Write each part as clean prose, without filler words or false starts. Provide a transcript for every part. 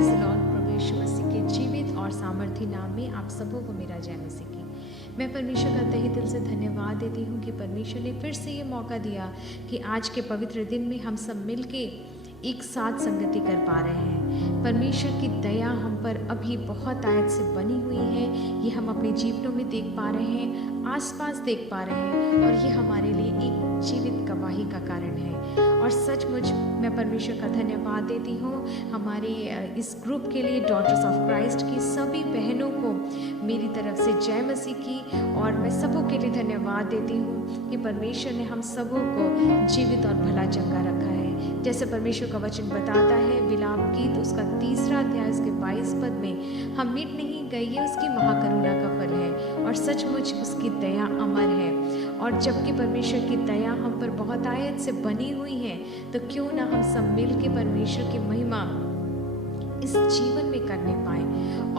Praise the Lord. प्रभु यीशु मसीह के जीवित और सामर्थी नाम में आप सबों को मेरा जय मसीह की। मैं परमेश्वर का तहे दिल से धन्यवाद देती हूँ कि परमेश्वर ने फिर से ये मौका दिया कि आज के पवित्र दिन में हम सब मिलके एक साथ संगति कर पा रहे हैं। परमेश्वर की दया हम पर अभी बहुत आयत से बनी हुई है। ये हम अपने जीवनों में देख पा रहे हैं, आसपास देख पा रहे हैं, और ये हमारे लिए एक जीवित गवाही का कारण है। और सचमुच मैं परमेश्वर का धन्यवाद देती हूँ हमारे इस ग्रुप के लिए, डॉटर्स ऑफ क्राइस्ट की सभी बहनों को मेरी तरफ से जय मसीह की। और मैं सबों के लिए धन्यवाद देती हूँ कि परमेश्वर ने हम सबों को जीवित और भला चंगा रखा है। जैसे परमेश्वर का वचन बताता है, विलाप गीत उसका 3 अध्याय उसके 22 पद में, हम मिट नहीं गए, ये उसकी महाकरुणा का फल है और सचमुच उसकी दया अमर है। और जबकि परमेश्वर की दया हम पर बहुत आयत से बनी हुई है, तो क्यों ना हम सब मिल के परमेश्वर की महिमा इस जीवन में करने पाए।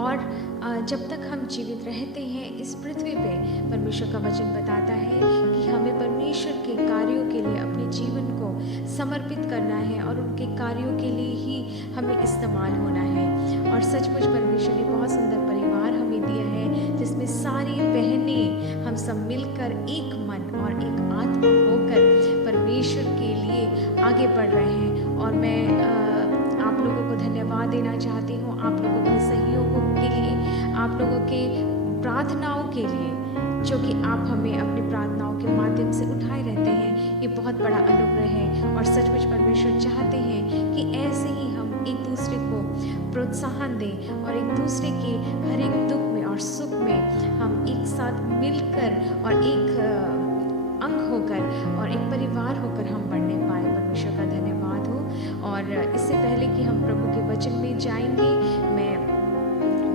और जब तक हम जीवित रहते हैं इस पृथ्वी पे, परमेश्वर का वचन बताता है कि हमें परमेश्वर के कार्यों के लिए अपने जीवन को समर्पित करना है और उनके कार्यों के लिए ही हमें इस्तेमाल होना है। और सचमुच परमेश्वर ने बहुत सुंदर परिवार हमें दिया है, जिसमें सारी बहनें हम सब मिलकर एक मन और एक आत्मा होकर परमेश्वर के लिए आगे बढ़ रहे हैं। और मैं आप लोगों को धन्यवाद देना चाहती हूँ, आप लोगों के सहयोगों के लिए, आप लोगों के प्रार्थनाओं के लिए, जो कि आप हमें अपनी प्रार्थनाओं के माध्यम से उठाए रहते हैं। ये बहुत बड़ा अनुग्रह है और सचमुच परमेश्वर चाहते हैं कि ऐसे ही हम एक दूसरे को प्रोत्साहन दें और एक दूसरे के हर एक दुख में और सुख में हम एक साथ मिलकर और एक अंग होकर और एक परिवार होकर हम बढ़ने पाए। परमेश्वर का धन्यवाद हो। और इससे पहले कि हम प्रभु के वचन में जाएंगे, मैं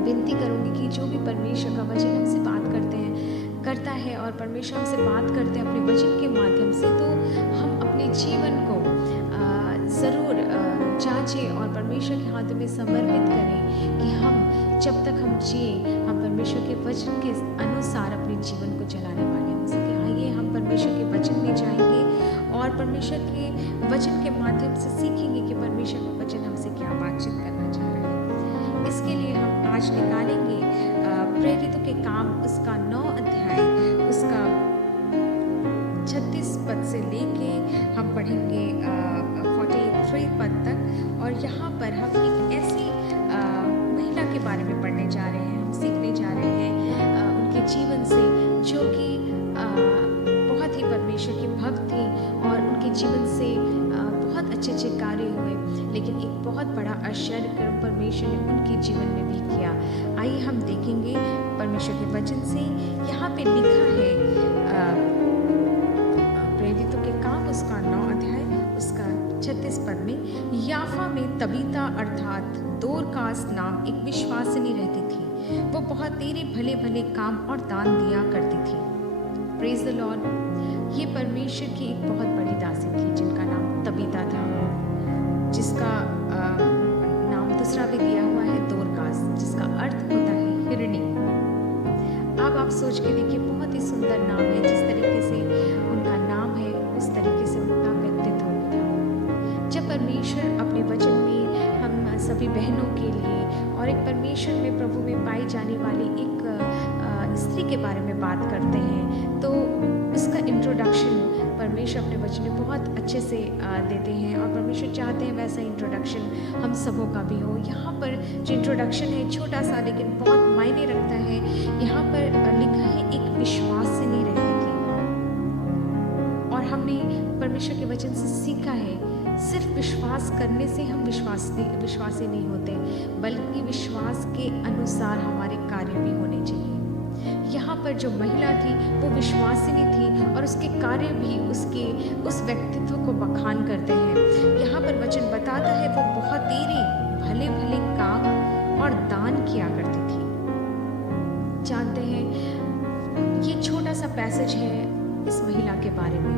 विनती करूंगी कि जो भी परमेश्वर का वचन हमसे बात करता है और परमेश्वर हमसे बात करते हैं अपने वचन के माध्यम से, तो हम अपने जीवन को ज़रूर जांचें और परमेश्वर के हाथों में समर्पित करें कि हम जब तक हम जिए, हम परमेश्वर के वचन के अनुसार अपने जीवन को चलाने वाले हो सके। आइए हम परमेश्वर के वचन में जाएंगे और परमेश्वर के वचन के माध्यम से सीखेंगे कि परमेश्वर का वचन हमसे क्या बातचीत करना चाह रहा है। इसके लिए हम आज निकालेंगे प्रेरितों के काम उसका 9 अध्याय उसका 36 पद से लेके हम पढ़ेंगे 43 पद तक। और यहाँ पर हम एक ऐसी महिला के बारे में पढ़ने जा रहे हैं, हम सीखने जा रहे हैं उनके जीवन से, जो कि बहुत ही परमेश्वर की भक्त थी और उनके जीवन से बहुत अच्छे अच्छे कार्य हुए, लेकिन एक बहुत बड़ा आश्चर्य कर्म परमेश्वर ने उनके जीवन में भी किया। आइए हम देखेंगे परमेश्वर के वचन से। यहाँ पे लिखा है प्रेरितों के काम उसका 9 अध्याय उसका 36 पद में, याफा में तबीता अर्थात दोरकास नाम एक विश्वासिनी रहती थी। वो बहुत तेरे भले भले काम और दान दिया करती थी। Praise the Lord. ये परमेश्वर की एक बहुत बड़ी दासी थी जिनका नाम तबीता था, जिसका नाम दूसरा भी दिया हुआ है दोरकास, जिसका अर्थ होता है हिरणी। अब आप सोच के देखिए, बहुत ही सुंदर नाम है। जिस तरीके से उनका नाम है, उस तरीके से उनका व्यक्तित्व भी था। जब परमेश्वर अपने वचन में हम सभी बहनों के लिए और एक परमेश्वर में प्रभु में पाई जाने वाली एक स्त्री के बारे में बात करते हैं, तो उसका इंट्रोडक्शन परमेश्वर अपने वचन में बहुत अच्छे से देते हैं और परमेश्वर चाहते हैं वैसा इंट्रोडक्शन हम सबों का भी हो। यहाँ पर जो इंट्रोडक्शन है छोटा सा लेकिन बहुत मायने रखता है। यहाँ पर लिखा है एक विश्वासिनी रहती थी। और हमने परमेश्वर के वचन से सीखा है, सिर्फ विश्वास करने से हम विश्वासी नहीं होते, बल्कि विश्वास के अनुसार हमारे कार्य भी होने चाहिए। यहाँ पर जो महिला थी वो विश्वासिनी थी और उसके कार्य भी उस व्यक्तित्व को बखान करते हैं। यहाँ पर वचन बताता है वो बहुत तेरे भले भले काम और दान किया करती थी। जानते हैं ये छोटा सा पैसेज है इस महिला के बारे में,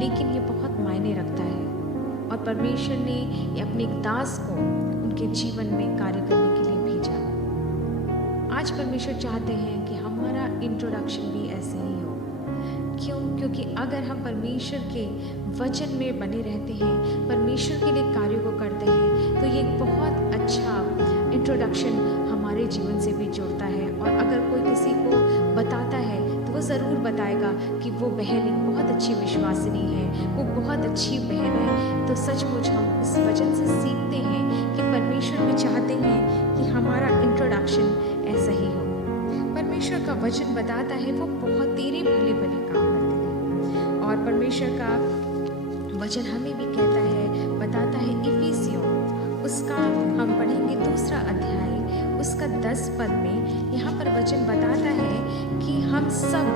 लेकिन ये बहुत मायने रखता है और परमेश्वर ने अपने एक दास को उनके जीवन में कार्य करने के लिए भेजा। आज परमेश्वर चाहते हैं कि हमारा इंट्रोडक्शन भी ऐसे ही हो। क्यों? क्योंकि अगर हम परमेश्वर के वचन में बने रहते हैं, परमेश्वर के लिए कार्यों को करते हैं, तो ये एक बहुत अच्छा इंट्रोडक्शन हमारे जीवन से भी जुड़ता है। और अगर कोई किसी को बताता है तो वो ज़रूर बताएगा कि वो बहन एक बहुत अच्छी विश्वासिनी है, वो बहुत अच्छी बहन है। तो सचमुच हम इस वचन से सीखते हैं कि परमेश्वर भी चाहते हैं कि हमारा इंट्रोडक्शन ऐसा ही हो। परमेश्वर का वचन बताता है वो बहुत तेरे भले भले काम करते थे। और परमेश्वर का वचन हमें भी कहता है, बताता है इफिसियों, उसका हम पढ़ेंगे 2 अध्याय उसका 10 पद में। यहाँ पर वचन बताता है कि हम सब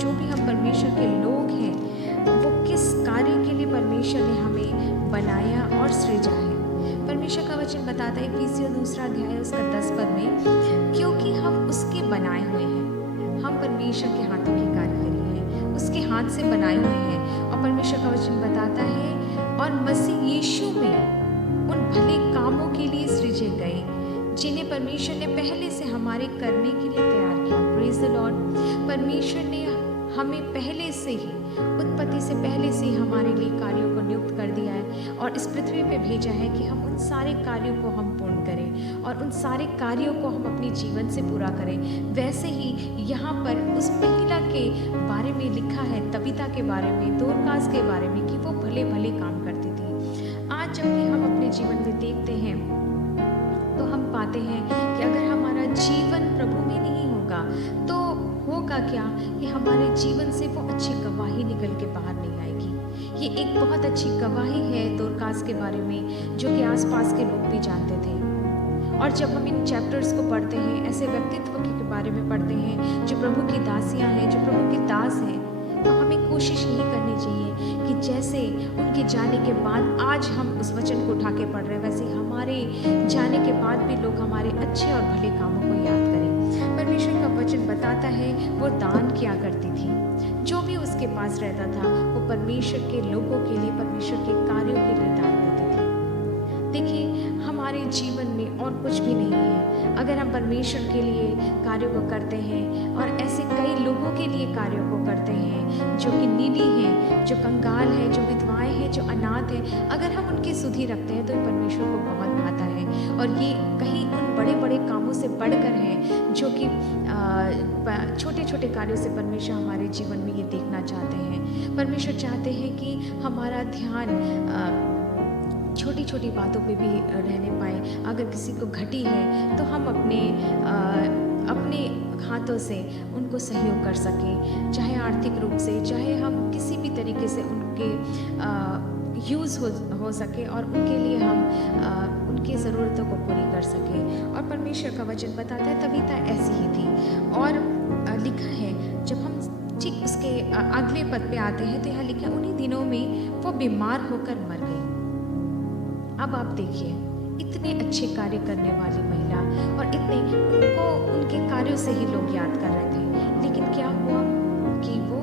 जो भी हम परमेश्वर के लोग हैं वो किस कार्य के लिए परमेश्वर ने हमें बनाया और सृजा है। परमेश्वर का वचन बताता है इफिसियों 2 अध्याय उसका 10 पद में, क्योंकि हम उसके बनाए हुए हैं, हम परमेश्वर के हाथों की कारीगरी हैं, उसके हाथ से बनाए हुए हैं। और परमेश्वर का वचन बताता है और मसीह यीशु में उन भले कामों के लिए सृजे गए जिन्हें परमेश्वर ने पहले से हमारे करने के लिए तैयार किया। Praise the Lord. परमेश्वर ने हमें पहले से ही, उत्पत्ति से पहले से ही हमारे लिए कार्यों को नियुक्त कर दिया है और इस पृथ्वी पे भेजा है कि हम उन सारे कार्यों को हम पूर्ण करें और उन सारे कार्यों को हम अपने जीवन से पूरा करें। वैसे ही यहाँ पर उस महिला के बारे में लिखा है, तबीता के बारे में, दोरकास के बारे में, कि वो भले भले काम करती थी। आज जब भी हम अपने जीवन में देखते हैं तो हम पाते हैं कि अगर हमारा जीवन प्रभु में नहीं होगा तो होगा क्या कि हमारे जीवन से वो अच्छी गवाही निकल के बाहर नहीं आएगी। ये एक बहुत अच्छी गवाही है दोरकास के बारे में, जो कि आसपास के लोग भी जानते थे। और जब हम इन चैप्टर्स को पढ़ते हैं, ऐसे व्यक्तित्व के बारे में पढ़ते हैं जो प्रभु की दासियां हैं, जो प्रभु के दास हैं, तो हमें कोशिश यही करनी चाहिए कि जैसे उनके जाने के बाद आज हम उस वचन को उठा के पढ़ रहे हैं, वैसे हमारे जाने के बाद भी लोग हमारे अच्छे और भले कामों को याद करें। परमेश्वर का वचन बताता है वो दान किया करती थी, जो भी उसके पास रहता था वो परमेश्वर के लोगों के लिए, परमेश्वर के कार्यों के लिए दान देती थी। देखिए, हमारे जीवन में और कुछ भी नहीं है अगर हम परमेश्वर के लिए कार्यों को करते हैं और ऐसे कई लोगों के लिए कार्यों को करते हैं जो कि नीडी हैं, जो कंगाल हैं, जो विधवाएं हैं, जो अनाथ हैं। अगर हम उनकी सुधि रखते हैं तो ये परमेश्वर को बहुत भाता है और ये कहीं उन बड़े बड़े कामों से बढ़कर है जो कि छोटे छोटे कार्यों से परमेश्वर हमारे जीवन में ये देखना चाहते हैं। परमेश्वर चाहते हैं कि हमारा ध्यान छोटी छोटी बातों पे भी रहने पाए। अगर किसी को घटी है तो हम अपने हाथों से उनको सहयोग कर सकें, चाहे आर्थिक रूप से, चाहे हम किसी भी तरीके से उनके यूज़ हो सके और उनके लिए हम उनकी ज़रूरतों को पूरी कर सकें। और परमेश्वर का वचन बताता है तबीता ऐसी ही थी। और लिखा है, जब हम ठीक उसके अगले पद पे आते हैं तो यहाँ लिखा है उन्हीं दिनों में वो बीमार होकर मर गई। अब आप देखिए, इतने अच्छे कार्य करने वाली महिला और इतने उनको उनके कार्यों से ही लोग याद कर रहे थे, लेकिन क्या हुआ कि वो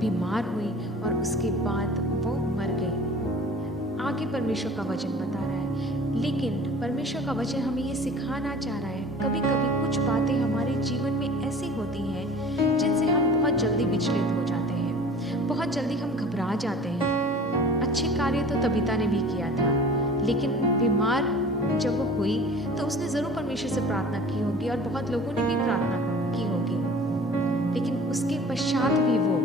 बीमार हुई और उसके बाद वो मर गई। आगे परमेश्वर का वचन बता रहा है, लेकिन परमेश्वर का वचन हमें ये सिखाना चाह रहा है, कभी कभी कुछ बातें हमारे जीवन में ऐसी होती हैं जिनसे हम बहुत जल्दी विचलित हो जाते हैं, बहुत जल्दी हम घबरा जाते हैं। अच्छे कार्य तो तबीता ने भी किया था, लेकिन बीमार जब वो हुई तो उसने ज़रूर परमेश्वर से प्रार्थना की होगी और बहुत लोगों ने भी प्रार्थना की होगी, लेकिन उसके पश्चात भी वो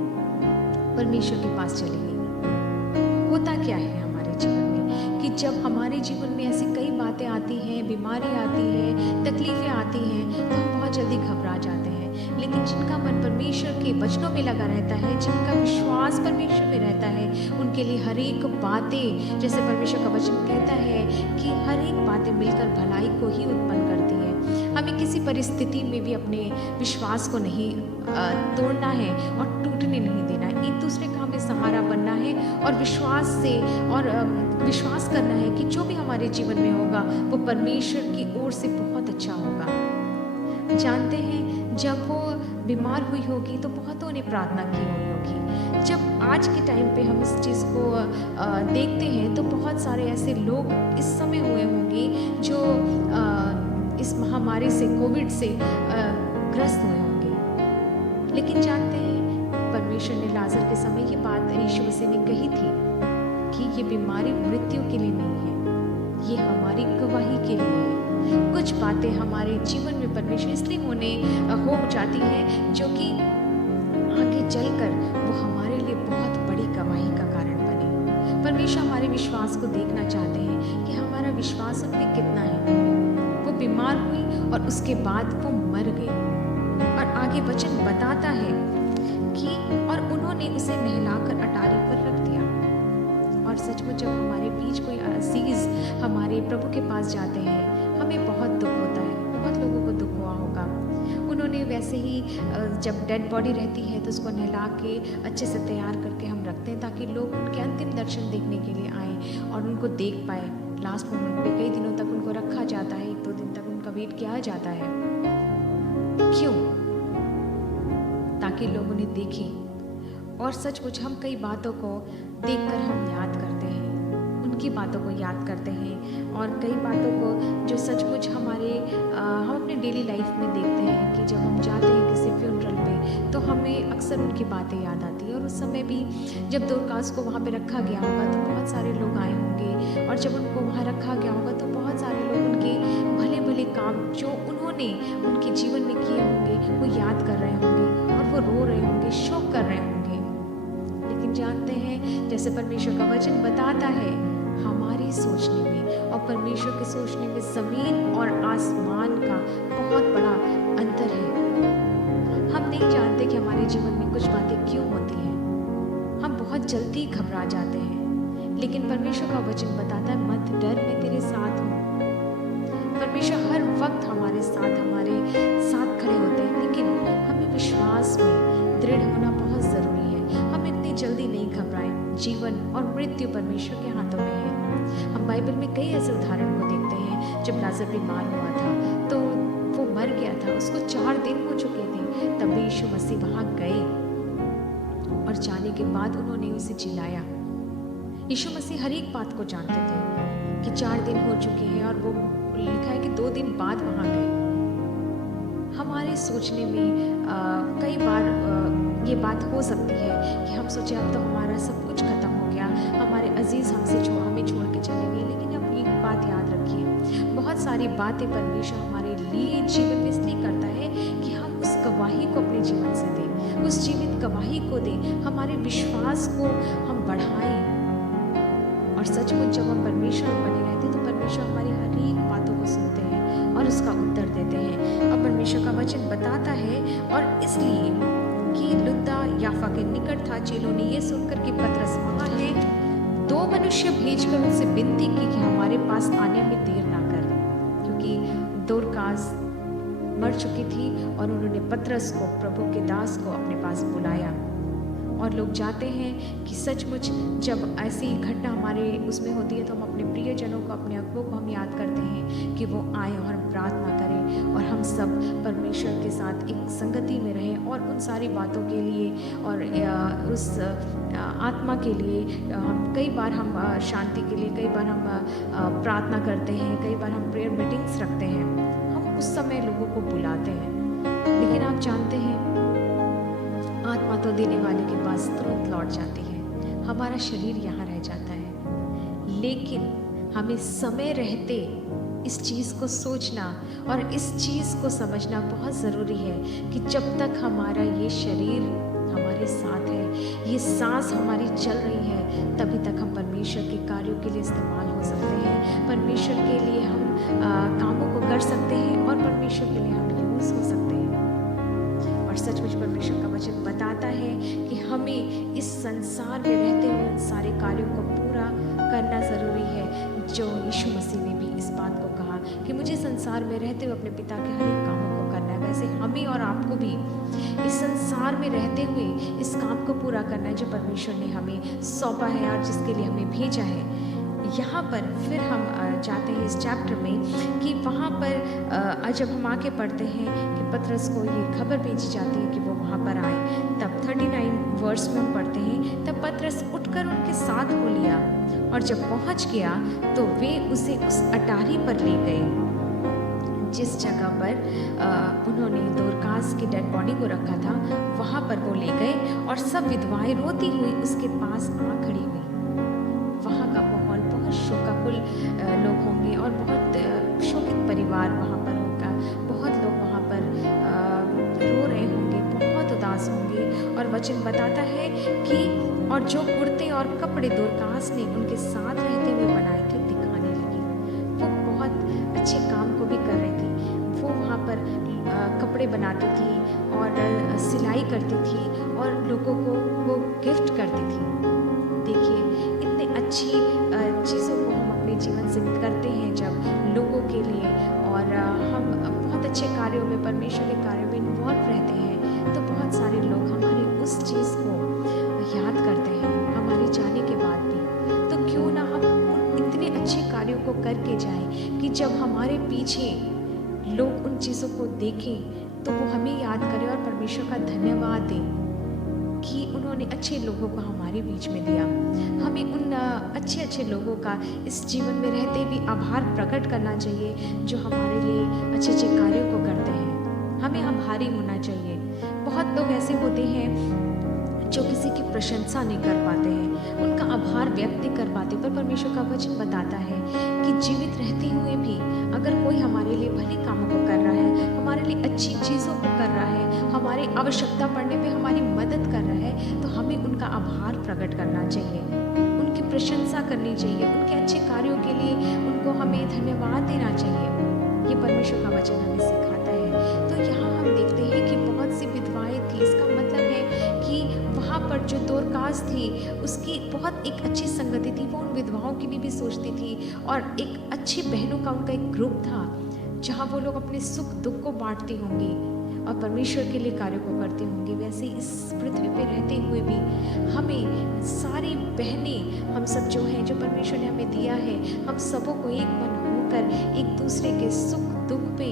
परमेश्वर के पास चली गई। होता क्या है हमारे जीवन में कि जब हमारे जीवन में ऐसी कई बातें आती हैं, बीमारी आती है, तकलीफ़ें आती हैं, तो हम बहुत जल्दी घबरा जाते हैं। लेकिन जिनका मन परमेश्वर के वचनों में लगा रहता है, जिनका विश्वास परमेश्वर में रहता है, उनके लिए हर एक बातें, जैसे परमेश्वर का वचन कहता है कि हर एक बातें मिलकर भलाई को ही उत्पन्न करती है। हमें किसी परिस्थिति में भी अपने विश्वास को नहीं तोड़ना है और टूटने नहीं देना है। एक दूसरे का हमें सहारा बनना है और विश्वास से और विश्वास करना है कि जो भी हमारे जीवन में होगा वो परमेश्वर की ओर से बहुत अच्छा होगा। जानते हैं, जब वो बीमार हुई होगी तो बहुतों ने प्रार्थना की हुई होगी। जब आज के टाइम पे हम इस चीज़ को देखते हैं तो बहुत सारे ऐसे लोग इस समय हुए होंगे जो इस महामारी से, कोविड से ग्रस्त हुए होंगे। लेकिन जानते हैं, परमेश्वर ने लाजर के समय ये बात यीशु मसीह ने कही थी कि ये बीमारी मृत्यु के लिए नहीं है, ये हमारी गवाही के लिए है। कुछ बातें हमारे जीवन में परमेश्वर इसलिए हो जाती हैं जो कि आगे चलकर वो हमारे लिए बहुत बड़ी गवाही का कारण बने। परमेश्वर हमारे विश्वास को देखना चाहते हैं कि हमारा विश्वास उन पे कितना है। वो बीमार हुई और उसके बाद वो मर गई और आगे वचन बताता है कि और उन्होंने उसे नहलाकर अटारी पर रख दिया। और सचमुच जब हमारे बीच कोई अजीज हमारे प्रभु के पास जाते हैं, हमें बहुत दुख होता है। बहुत लोगों को दुख हुआ होगा। उन्होंने वैसे ही जब डेड बॉडी रहती है तो उसको नहला के अच्छे से तैयार करके हम रखते हैं ताकि लोग उनके अंतिम दर्शन देखने के लिए आएँ और उनको देख पाए। लास्ट मोमेंट पे कई दिनों तक उनको रखा जाता है, 1-2 दिन तक उनका वेट किया जाता है। क्यों? ताकि लोग उन्हें देखें। और सचमुच हम कई बातों को देखकर हम याद करते हैं, उनकी बातों को याद करते हैं और कई बातों को जो सचमुच हम अपने डेली लाइफ में देखते हैं कि जब हम जाते हैं किसी फ्यूनरल पे तो हमें अक्सर उनकी बातें याद आती है। और उस समय भी जब दोरकास को वहाँ पे रखा गया होगा तो बहुत सारे लोग आए होंगे और जब उनको वहाँ रखा गया होगा तो बहुत सारे लोग उनके भले भले काम जो उन्होंने उनके जीवन में किए होंगे वो याद कर रहे होंगे और वो रो रहे होंगे, शोक कर रहे होंगे। लेकिन जानते हैं जैसे परमेश्वर का वचन बताता है, हमारी सोचने में और परमेश्वर के सोचने में ज़मीन और आसमान का बहुत बड़ा अंतर है। हम नहीं जानते कि हमारे जीवन में कुछ बातें क्यों होती हैं, हम बहुत जल्दी घबरा जाते हैं। लेकिन परमेश्वर का वचन बताता है, मत डर, मैं तेरे साथ हूँ। परमेश्वर हर वक्त हमारे साथ खड़े होते हैं, लेकिन हमें विश्वास में दृढ़ होना बहुत ज़रूरी है। हम इतनी जल्दी नहीं घबराएं। जीवन और मृत्यु परमेश्वर के हाथों में है। हम बाइबल में कई ऐसे उदाहरण को देखते हैं। जब लाजर बीमार हुआ था तो वो मर गया था, उसको 4 दिन हो चुके थे, तब भी यीशु मसीह वहाँ गए और जाने के बाद उन्होंने उसे जिलाया। यीशु मसीह हर एक बात को जानते थे कि 4 दिन हो चुके हैं और वो लिखा है कि 2 दिन बाद वहाँ गए। हमारे सोचने में कई बार ये बात हो सकती है कि हम सोचे अब तो हमारा सब कुछ खत्म हो गया, हमारे अजीज़ हमें छोड़ के चले गए। लेकिन अब एक बात याद रखिए, बहुत सारी बातें परमेश्वर हमारे लिए जीवन में इसलिए करता है कि हम उस गवाही को अपने जीवन से दें, उस जीवित गवाही को दें, हमारे विश्वास को हम बढ़ाएं। और सचमुच जब हम परमेश्वर बने रहते हैं तो परमेश्वर हमारी हर एक बातों को सुनते हैं और उसका उत्तर देते हैं। और परमेश्वर का वचन बताता है, और इसलिए कि लुद्दा याफा के निकट था, चेलों ने ये सुनकर कि पतरस वहाँ है, 2 मनुष्य भेजकर उनसे विनती की कि हमारे पास आने में देर ना कर, क्योंकि दोरकास मर चुकी थी और उन्होंने पतरस को, प्रभु के दास को अपने पास बुलाया। और लोग जाते हैं कि सचमुच जब ऐसी घटना हमारे उसमें होती है तो हम अपने प्रियजनों को, अपने अगुओं को हम याद करते हैं कि वो आए और हम प्रार्थना करें और हम सब परमेश्वर के साथ एक संगति में रहें और उन सारी बातों के लिए और उस आत्मा के लिए हम कई बार हम शांति के लिए कई बार हम प्रार्थना करते हैं, कई बार हम प्रेयर मीटिंग्स रखते हैं, हम उस समय लोगों को बुलाते हैं। लेकिन आप जानते हैं आत्मा तो देने वाले के पास तुरंत लौट जाती है, हमारा शरीर यहाँ रह जाता है। लेकिन हमें समय रहते इस चीज़ को सोचना और इस चीज़ को समझना बहुत ज़रूरी है कि जब तक हमारा ये शरीर हमारे साथ है, ये सांस हमारी चल रही है, तभी तक हम परमेश्वर के कार्यों के लिए इस्तेमाल हो सकते हैं, परमेश्वर के लिए हम कामों को कर सकते हैं और परमेश्वर के लिए हम यूज़ हो सकते हैं। और सचमुच परमेश्वर का वचन बताता है कि हमें इस संसार में रहते हुए उन सारे कार्यों को पूरा करना ज़रूरी है जो यीशु मसीह ने भी इस बात को कहा कि मुझे संसार में रहते हुए अपने पिता के हर एक कामों को करना है। वैसे हमें और आपको भी इस संसार में रहते हुए इस काम को पूरा करना है जो परमेश्वर ने हमें सौंपा है और जिसके लिए हमें भेजा है। यहाँ पर फिर हम जाते हैं इस चैप्टर में कि वहाँ पर जब हम आके पढ़ते हैं कि पतरस को ये खबर भेजी जाती है कि वो वहाँ पर आए, तब 39 वर्स में हम पढ़ते हैं, तब पतरस उठकर उनके साथ हो लिया और जब पहुँच गया तो वे उसे उस अटारी पर ले गए जिस जगह पर उन्होंने दोरकास की डेड बॉडी को रखा था, वहाँ पर वो ले गए और सब विधवाएं रोती हुई उसके पास आ खड़ी हुई। वहाँ का माहौल बहुत शोकाकुल लोग होंगे और बहुत शोकित परिवार वहाँ वचन बताता है कि और जो कुर्ते और कपड़े दोरकास ने उनके साथ रहते हुए बनाए थे दिखाने लगी। वो बहुत अच्छे काम को भी कर रही थी। वो वहाँ पर कपड़े बनाती थी और सिलाई करती थी और लोगों को वो गिफ्ट करती थी। देखिए, इतने अच्छी चीज़ों को हम अपने जीवन से करते हैं जब लोगों के लिए, और हम बहुत अच्छे कार्यों में, परमेश्वर के कार्यों में इन्वॉल्व रहते हैं, तो बहुत सारे लोग हमारी उस चीज़ को याद करते हैं हमारे जाने के बाद भी। तो क्यों ना हम उन इतने अच्छे कार्यों को करके जाएं कि जब हमारे पीछे लोग उन चीज़ों को देखें तो वो हमें याद करें और परमेश्वर का धन्यवाद दें कि उन्होंने अच्छे लोगों को हमारे बीच में दिया। हमें उन अच्छे अच्छे लोगों का इस जीवन में रहते भी आभार प्रकट करना चाहिए जो हमारे लिए अच्छे अच्छे कार्यों को करते हैं। हमें आभारी होना चाहिए। बहुत लोग ऐसे होते हैं जो किसी की प्रशंसा नहीं कर पाते हैं, उनका आभार व्यक्त नहीं कर पाते, पर परमेश्वर का वचन बताता है कि जीवित रहते हुए भी अगर कोई हमारे लिए भले कामों को कर रहा है, हमारे लिए अच्छी चीज़ों को कर रहा है, हमारी आवश्यकता पड़ने पे हमारी मदद कर रहा है, तो हमें उनका आभार प्रकट करना चाहिए, उनकी प्रशंसा करनी चाहिए, उनके अच्छे कार्यों के लिए उनको हमें धन्यवाद देना चाहिए। ये परमेश्वर का वचन हमें सिखाता है। तो यहाँ हम देखते हैं कि बहुत सी विधवाएं थी। इसका मतलब है कि वहाँ पर जो दोरकास थी उसकी बहुत एक अच्छी संगति थी। वो उन विधवाओं की भी सोचती थी और एक अच्छी बहनों का उनका एक ग्रुप था जहाँ वो लोग अपने सुख दुख को बांटती होंगी और परमेश्वर के लिए कार्य को करती होंगी। वैसे इस पृथ्वी पे रहते हुए भी हमें सारी बहनें, हम सब जो हैं, जो परमेश्वर ने हमें दिया है, हम सबों को एक मन होकर एक दूसरे के सुख दुख पे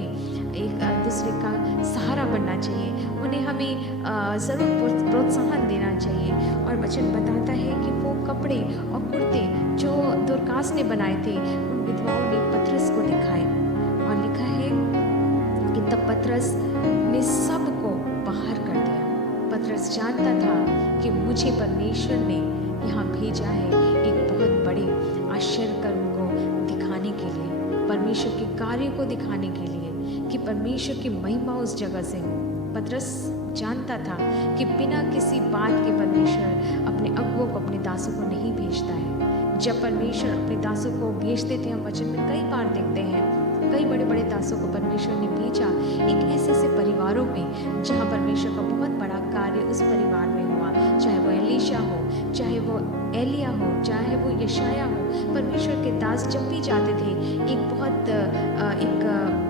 एक दूसरे का सहारा बनना चाहिए। उन्हें हमें ज़रूर प्रोत्साहन देना चाहिए। और वचन बताता है कि वो कपड़े और कुर्ते जो दोरकास ने बनाए थे उन विधवाओं ने पतरस को दिखाए, और लिखा है कि तब पतरस ने सबको बाहर कर दिया। पतरस जानता था कि मुझे परमेश्वर ने यहाँ भेजा है एक बहुत बड़े आश्चर्य कर्म को दिखाने के लिए, परमेश्वर के कार्य को दिखाने के लिए, कि परमेश्वर की महिमा उस जगह से हो। पतरस जानता था कि बिना किसी बात के परमेश्वर अपने अगुओं को, अपने दासों को नहीं भेजता है। जब परमेश्वर अपने दासों को भेजते थे, हम वचन में कई बार देखते हैं, कई बड़े बड़े दासों को परमेश्वर ने भेजा एक ऐसे ऐसे परिवारों में जहाँ परमेश्वर का बहुत बड़ा कार्य उस परिवार में हुआ। चाहे वो एलीशा हो, चाहे वो एलिया हो, चाहे वो यशाया हो, परमेश्वर के दास जब भी जाते थे एक बहुत एक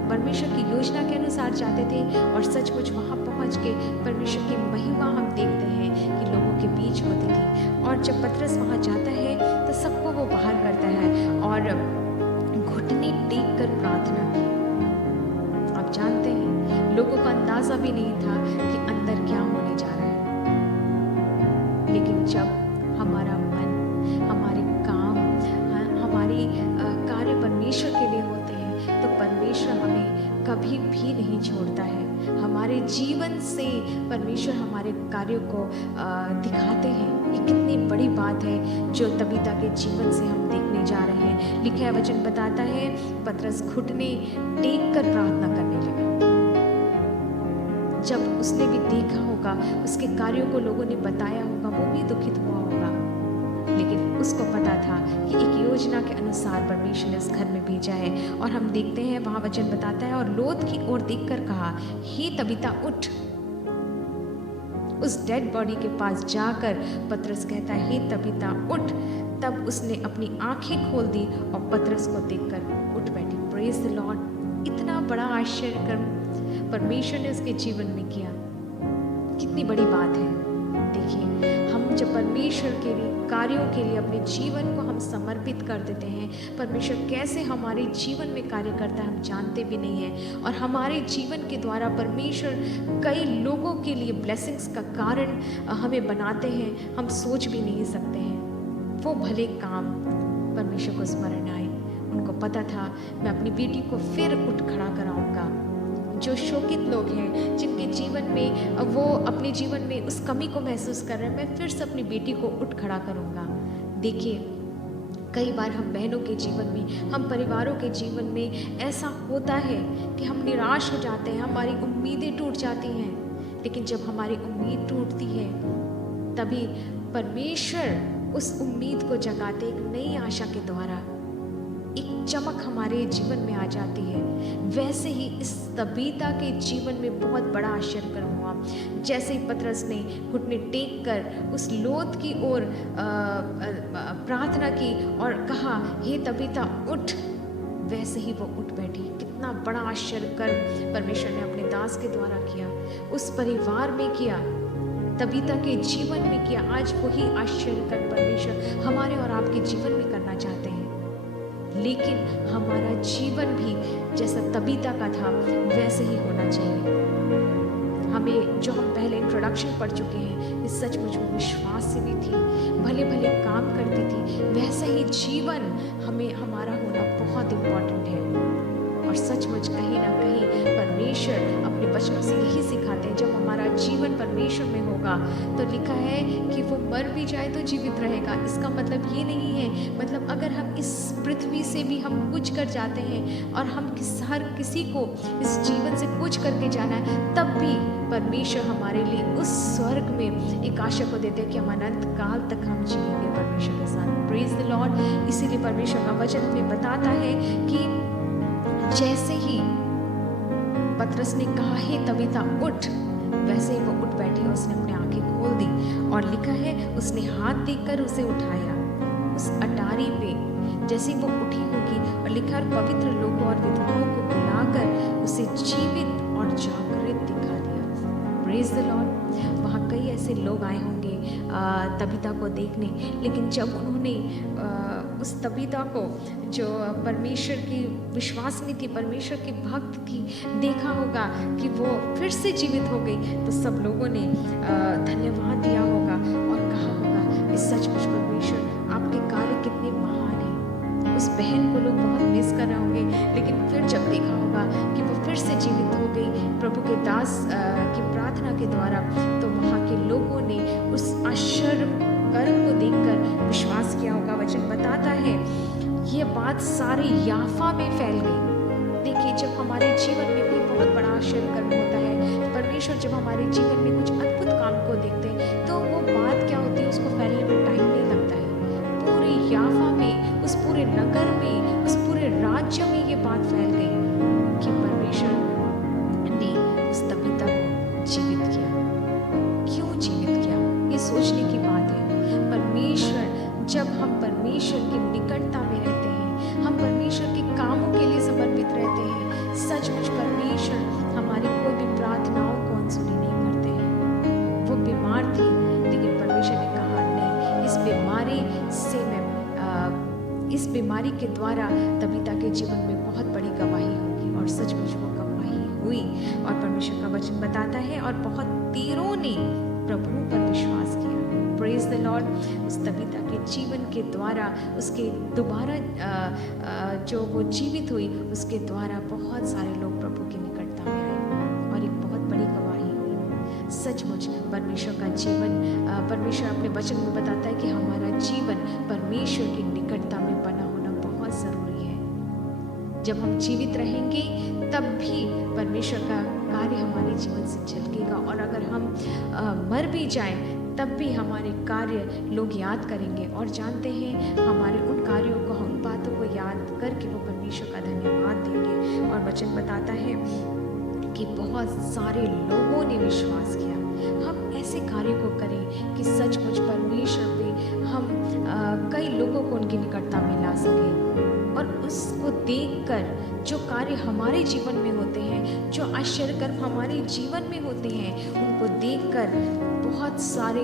परमेश्वर की योजना के अनुसार जाते थे और सचमुच वहाँ पहुँच के परमेश्वर की महिमा हम देखते हैं कि लोगों के बीच होती थी। और जब पतरस वहाँ जाता है तो सबको वो बाहर करता है और घुटने टेक कर प्रार्थना की। आप जानते हैं लोगों को अंदाजा भी नहीं था कि अंदर क्या होने जा रहा है, लेकिन जब हमारा मन, हमारे काम, हमारी कार्य परमेश्वर के लिए होते हैं तो परमेश्वर हमें कभी भी नहीं छोड़ता है। हमारे जीवन से परमेश्वर हमारे कार्यों को दिखाते हैं। ये कितनी बड़ी बात है जो तबीता के जीवन से हम देखने जा रहे हैं। लिखा है, वचन बताता है, पतरस घुटने टेक कर प्रार्थना करने लगा। जब उसने भी देखा होगा, उसके कार्यों को लोगों ने बताया होगा, वो भी दुखित हुआ होगा, लेकिन उसको पता था कि एक योजना के अनुसार परमेश्वर ने इस घर में भेजा है। और हम देखते हैं वहाँ वचन बताता है, और लोथ की ओर देखकर कहा, हे तबीता उठ। उस डेड बॉडी के पास जाकर पतरस कहता है, हे तबीता उठ। तब उसने अपनी आंखें खोल दी और पतरस को देखकर उठ बैठी। Praise the Lord. इतना बड़ा आश्चर्य कर्म परमेश्वर ने उसके जीवन में किया। कितनी बड़ी बात है। देखिए, हम जब परमेश्वर के लिए कार्यों के लिए अपने जीवन को हम समर्पित कर देते हैं, परमेश्वर कैसे हमारे जीवन में कार्य करता है हम जानते भी नहीं हैं, और हमारे जीवन के द्वारा परमेश्वर कई लोगों के लिए ब्लेसिंग्स का कारण हमें बनाते हैं, हम सोच भी नहीं सकते हैं। वो भले काम परमेश्वर को स्मरण आए। उनको पता था मैं अपनी बेटी को फिर उठ खड़ा कराऊंगा। जो शोकित लोग हैं, जिनके जीवन में वो अपने जीवन में उस कमी को महसूस कर रहे हैं, मैं फिर से अपनी बेटी को उठ खड़ा करूंगा। देखिए, कई बार हम बहनों के जीवन में, हम परिवारों के जीवन में ऐसा होता है कि हम निराश हो जाते हैं, हमारी उम्मीदें टूट जाती हैं। लेकिन जब हमारी उम्मीद टूटती है तभी परमेश्वर उस उम्मीद को जगाते एक नई आशा के द्वारा एक चमक हमारे जीवन में आ जाती है। वैसे ही इस तबीता के जीवन में बहुत बड़ा आश्चर्यकर्म हुआ। जैसे ही पतरस ने घुटने टेक कर उस लोथ की ओर प्रार्थना की और कहा, हे तबीता उठ, वैसे ही वो उठ बैठी। कितना बड़ा आश्चर्यकर्म परमेश्वर ने अपने दास के द्वारा किया, उस परिवार में किया, तबीता के जीवन में किया। आज वही आश्चर्यकर्म परमेश्वर हमारे और आपके जीवन में करना चाहते हैं। लेकिन हमारा जीवन भी जैसा तबीता का था वैसे ही होना चाहिए। हमें जो हम पहले इंट्रोडक्शन पढ़ चुके हैं, इस सचमुच में विश्वासिनी थी, भले भले काम करती थी, वैसा ही जीवन हमें हमारा होना बहुत इम्पोर्टेंट है। और सचमुच कहीं ना कहीं परमेश्वर अपने वचनों से यही सिखाते हैं, जब हमारा जीवन परमेश्वर में होगा तो लिखा है कि वो मर भी जाए तो जीवित रहेगा। इसका मतलब ये नहीं है, मतलब अगर हम इस पृथ्वी से भी हम कुछ कर जाते हैं और हम हर किसी को इस जीवन से कुछ करके जाना है, तब भी परमेश्वर हमारे लिए उस स्वर्ग में एक आशा को देते हैं कि हम अनंत काल तक हम जिएंगे परमेश्वर के साथ। Praise the Lord. इसीलिए परमेश्वर का वचन हमें बताता है कि जैसे ही पतरस ने कहा, हे तबीता उठ, वैसे ही वो उठ बैठी, उसने अपनी आंखें खोल दी और लिखा है उसने हाथ देकर उसे उठाया उस अटारी पे। जैसे वो उठी होगी और लिखा है पवित्र लोगों और विधवाओं को बुलाकर उसे जीवित और जागृत दिखा दिया। Praise the Lord. वहाँ कई ऐसे लोग आए होंगे तबीता को देखने, लेकिन जब उन्होंने उस तबीता को, जो परमेश्वर की विश्वासिनी थी, परमेश्वर की भक्त थी, देखा होगा कि वो फिर से जीवित हो गई, तो सब लोगों ने धन्यवाद दिया होगा और कहा होगा, इस सचमुच परमेश्वर आपके कार्य कितने महान हैं। उस बहन को लोग बहुत मिस कर रहे होंगे, लेकिन फिर जब देखा होगा कि वो फिर से जीवित हो गई प्रभु के दास की प्रार्थना के द्वारा, तो वहाँ के लोगों ने उस आश्चर्य कर्म को देखकर विश्वास किया होगा। वचन बताता है ये बात सारे याफा में फैल गई। देखिए, जब हमारे जीवन में कोई बहुत बड़ा आश्चर्य कर्म होता है, परमेश्वर जब हमारे जीवन में कुछ अद्भुत काम को देखते हैं, तो वो बात क्या होती है, उसको फैलने में टाइम नहीं लगता है। पूरे याफा में, उस पूरे नगर में, उस पूरे राज्य में ये बात फैल गई कि परमेश्वर ने उस तबीता को जीवित किया। क्यों जीवित किया, ये सोचने की बात है। परमेश्वर, जब हम परमेश्वर की निकटता में रहते हैं, हम परमेश्वर के कामों के लिए समर्पित रहते हैं, सचमुच परमेश्वर हमारी कोई भी प्रार्थनाओं को अनसुनी नहीं करते हैं। वो बीमार थी, लेकिन परमेश्वर ने कहा नहीं, इस बीमारी के द्वारा तबीता के जीवन में बहुत बड़ी गवाही होगी। और सचमुच वो गवाही हुई। और परमेश्वर का वचन बताता है और बहुत तीरों ने प्रभु पर विश्वास किया। Praise the Lord. उस तबीता के जीवन के द्वारा, उसके दोबारा जो वो जीवित हुई, उसके द्वारा बहुत सारे लोग प्रभु की निकटता में आए और एक बहुत बड़ी गवाही हुई। सचमुच परमेश्वर का जीवन, परमेश्वर अपने वचन में बताता है कि हमारा जीवन परमेश्वर की निकटता में बना होना बहुत ज़रूरी है। जब हम जीवित रहेंगे तब भी परमेश्वर का कार्य हमारे जीवन से झलकेगा, और अगर हम मर भी जाएं तब भी हमारे कार्य लोग याद करेंगे और जानते हैं, हमारे उन कार्यों को, उन बातों को याद करके वो परमेश्वर का धन्यवाद देंगे। और वचन बताता है कि बहुत सारे लोगों ने विश्वास किया। हम ऐसे कार्य को करें कि सचमुच परमेश्वर पे हम कई लोगों को उनकी निकटता में ला सकें, और उसको देखकर जो कार्य हमारे जीवन में होते हैं, जो आश्चर्यकर्म हमारे जीवन में होते हैं, उनको देखकर बहुत सारे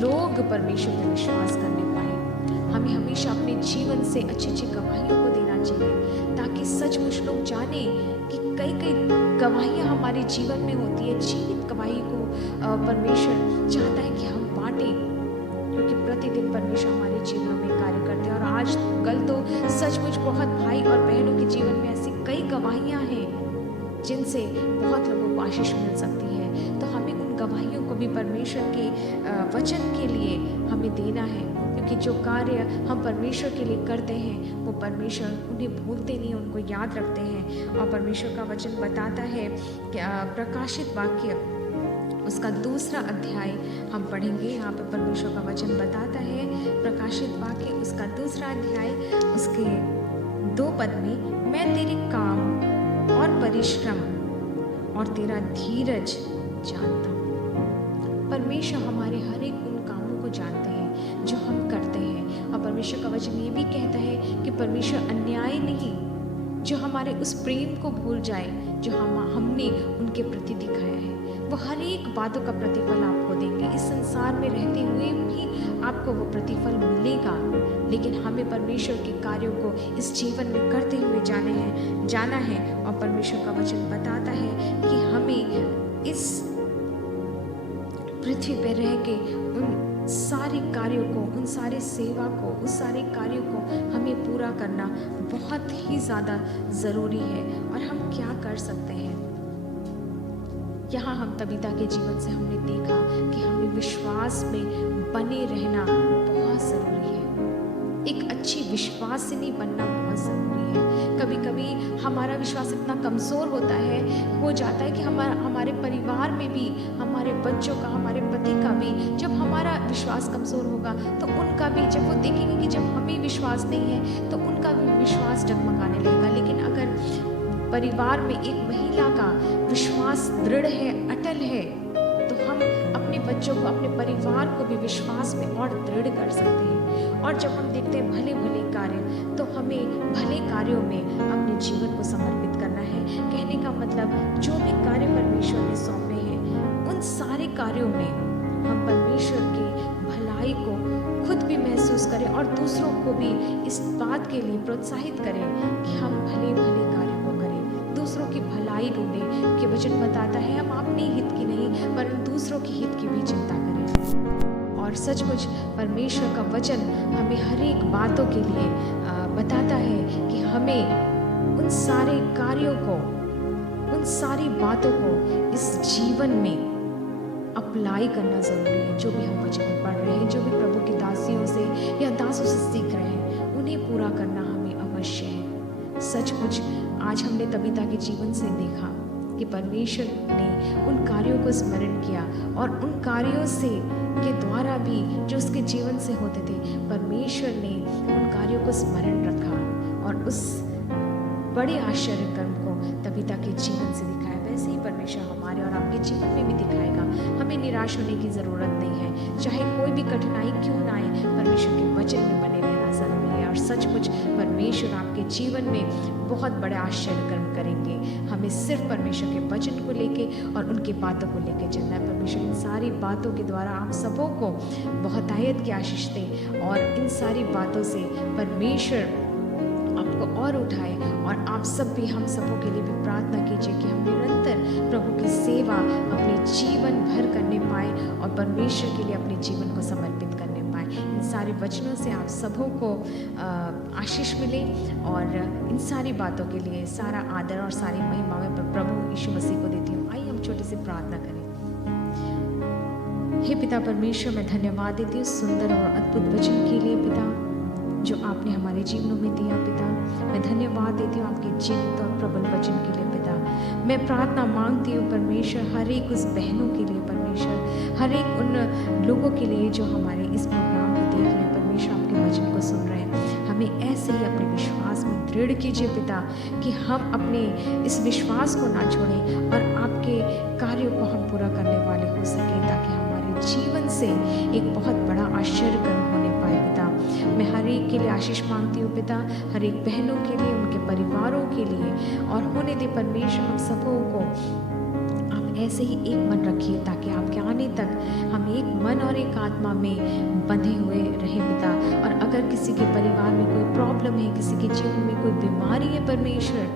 लोग परमेश्वर पे विश्वास करने पाए। हमें हमेशा अपने जीवन से अच्छी अच्छी गवाहियों को देना चाहिए, ताकि सचमुच लोग जाने कि कई कई गवाहियाँ हमारे जीवन में होती है। जीवित गवाही को परमेश्वर चाहता है कि हम बांटें, क्योंकि प्रतिदिन परमेश्वर हमारे जीवन में कार्य करते हैं। और आज कल तो सचमुच बहुत भाई और बहनों के जीवन में ऐसी कई गवाहियाँ हैं जिनसे बहुत लोगों को आशीष मिल सकती है। तो हमें उन गवाहियों को भी परमेश्वर के वचन के लिए हमें देना है, क्योंकि जो कार्य हम परमेश्वर के लिए करते हैं वो परमेश्वर उन्हें भूलते नहीं, उनको याद रखते हैं। और परमेश्वर का वचन बताता है कि प्रकाशित वाक्य उसका दूसरा अध्याय हम पढ़ेंगे। यहाँ पे परमेश्वर का वचन बताता है, प्रकाशित वाक्य उसका दूसरा अध्याय उसके 2 पद में, मैं तेरे काम और परिश्रम और तेरा धीरज जानता हूँ। परमेश्वर हमारे हर एक उन कामों को जानते हैं जो हम करते हैं, और परमेश्वर का वचन ये भी कहता है कि परमेश्वर अन्याय नहीं, जो हमारे उस प्रेम को भूल जाए जो हमने उनके प्रति दिखाया है, वो हर एक बातों का प्रतिफल आपको देंगे। इस संसार में रहते हुए भी आपको वो प्रतिफल मिलेगा, लेकिन हमें परमेश्वर के कार्यों को इस जीवन में करते हुए जाना है। और परमेश्वर का वचन बताता है कि हमें इस पृथ्वी पर रह के उन सारे कार्यों को, उन सारे सेवा को, उस सारे कार्यों को हमें पूरा करना बहुत ही ज़्यादा ज़रूरी है। और हम क्या कर सकते हैं? यहाँ हम तबीता के जीवन से हमने देखा कि हमें विश्वास में बने रहना बहुत ज़रूरी है। एक अच्छी विश्वासिनी बनना बहुत ज़रूरी है। कभी कभी हमारा विश्वास इतना कमज़ोर हो जाता है कि हमारे परिवार में भी, हमारे बच्चों का, हमारे पति का भी, जब हमारा विश्वास कमज़ोर होगा तो उनका भी, जब वो देखेंगे कि जब हमें विश्वास नहीं है तो उनका भी विश्वास डगमगाने लगेगा। लेकिन अगर परिवार में एक महिला का विश्वास दृढ़ है, अटल है, तो हम अपने बच्चों को, अपने परिवार को भी विश्वास में और दृढ़ कर सकते हैं। और जब हम देखते हैं भले भले कार्य, तो हमें भले कार्यों में अपने जीवन को समर्पित करना है। कहने का मतलब, जो भी कार्य परमेश्वर ने सौंपे हैं, उन सारे कार्यों में हम परमेश्वर की भलाई को खुद भी महसूस करें और दूसरों को भी इस बात के लिए प्रोत्साहित करें कि हम भले भले कार्यों को करें, दूसरों की भलाई ढूंढें। कि वचन बताता है हम अपने हित की नहीं परंतु दूसरों की हित की भी चिंता करें। और सचमुच परमेश्वर का वचन हमें हर एक बातों के लिए बताता है कि हमें उन सारे कार्यों को, उन सारी बातों को इस जीवन में अप्लाई करना ज़रूरी है। जो भी हम वचन में पढ़ रहे हैं, जो भी प्रभु की दासियों से या दासों से सीख रहे हैं, उन्हें पूरा करना हमें अवश्य है। सचमुच आज हमने तबीता के जीवन से देखा कि परमेश्वर ने उन कार्यों को स्मरण किया, और उन कार्यों से के द्वारा भी जो उसके जीवन से होते थे, परमेश्वर ने उन कार्यों को स्मरण रखा और उस बड़े आश्चर्य कर्म को तबीता के जीवन से दिखाया। वैसे ही परमेश्वर हमारे और आपके जीवन में भी दिखाएगा। हमें निराश होने की ज़रूरत नहीं है। चाहे कोई भी कठिनाई क्यों ना आए, परमेश्वर के वचन में बने रहना ज़रूरी है। और सचमुच परमेश्वर आपके जीवन में बहुत बड़े आश्चर्य कर्म करेंगे। हमें सिर्फ परमेश्वर के वचन को लेके और उनकी बातों को लेके चलना है। परमेश्वर इन सारी बातों के द्वारा आप सबों को बहुत आयत की आशीष दे, और इन सारी बातों से परमेश्वर आपको और उठाए। और आप सब भी, हम सबों के लिए भी प्रार्थना कीजिए कि हम निरंतर प्रभु की सेवा अपने जीवन भर करने पाए और परमेश्वर के लिए अपने जीवन को समर्पित करने पाए। इन सारे वचनों से आप सबों को आशीष मिले, और इन सारी बातों के लिए सारा आदर और सारी महिमा मैं प्रभु यीशु मसीह को देती हूँ। आइए हम छोटी सी प्रार्थना करें। हे पिता परमेश्वर, मैं धन्यवाद देती हूँ सुंदर और अद्भुत वचन के लिए पिता, जो आपने हमारे जीवनों में दिया पिता। मैं धन्यवाद देती हूँ आपके जीवित और प्रबल वचन के लिए पिता। मैं प्रार्थना मांगती हूँ परमेश्वर, हर एक उस बहनों के लिए परमेश्वर, हर एक उन लोगों के लिए जो हमारे इस प्रोग्राम को देख रहे हैं परमेश्वर, आपके वचन को सुन रहे हैं। हमें ऐसे ही अपने विश्वास में दृढ़ कीजिए पिता, कि हम अपने इस विश्वास को ना छोड़ें और आपके कार्यों को हम पूरा करने वाले हो सकें, ताकि हमारे जीवन से एक बहुत बड़ा आश्चर्य कर्म होने पाए पिता। मैं हर एक के लिए आशीष मांगती हूँ पिता, हर एक बहनों के लिए, उनके परिवारों के लिए, और होने दे परमेश्वर हम सबों को आप ऐसे ही एक मन रखिए, ताकि आपके आने तक हम एक मन और एक आत्मा में बंधे हुए रहें पिता। और अगर किसी के परिवार में कोई प्रॉब्लम है, किसी के जीवन में कोई बीमारी है परमेश्वर,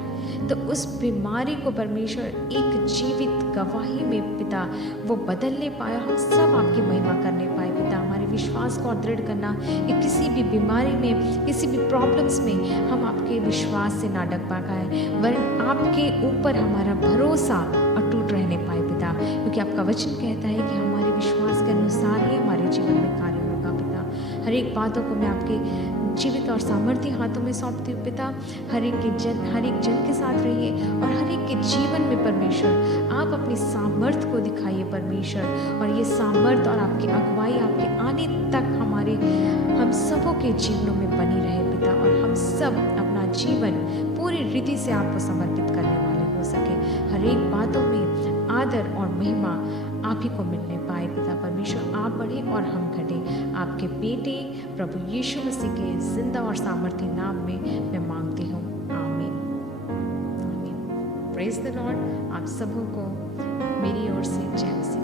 तो उस बीमारी को परमेश्वर एक जीवित गवाही में पिता वो बदलने पाए, हम सब आपकी महिमा करने पाए पिता। हमारे विश्वास को और दृढ़ करना कि किसी भी बीमारी में, किसी भी प्रॉब्लम्स में हम आपके विश्वास से ना डग पाए, वरन आपके ऊपर हमारा भरोसा अटूट रहने पाए पिता। क्योंकि आपका वचन कहता है कि हमारे विश्वास के अनुसार ही हमारे जीवन में कार्य होगा पिता। हर एक बातों को मैं आपके जीवित और सामर्थ्य हाथों में सौंपती हूँ पिता। हर एक जन के साथ रहिए और हर एक के जीवन में परमेश्वर आप अपनी सामर्थ्य को दिखाइए परमेश्वर, और ये सामर्थ्य और आपकी अगुवाई आपके आने तक हम सबों के जीवनों में बनी रहे पिता, और हम सब अपना जीवन पूरी रीति से आपको समर्पित करने वाले हो सके। हर एक बातों में आदर और महिमा आप ही को मिलने पाए पिता परमेश्वर। आप बढ़े और हम घटे, आपके बेटे प्रभु यीशु मसीह के जिंदा और सामर्थ्य नाम में मैं मांगती हूँ, आमीन आमीन। Praise the Lord. आप सबों को मेरी ओर से जय मसीह।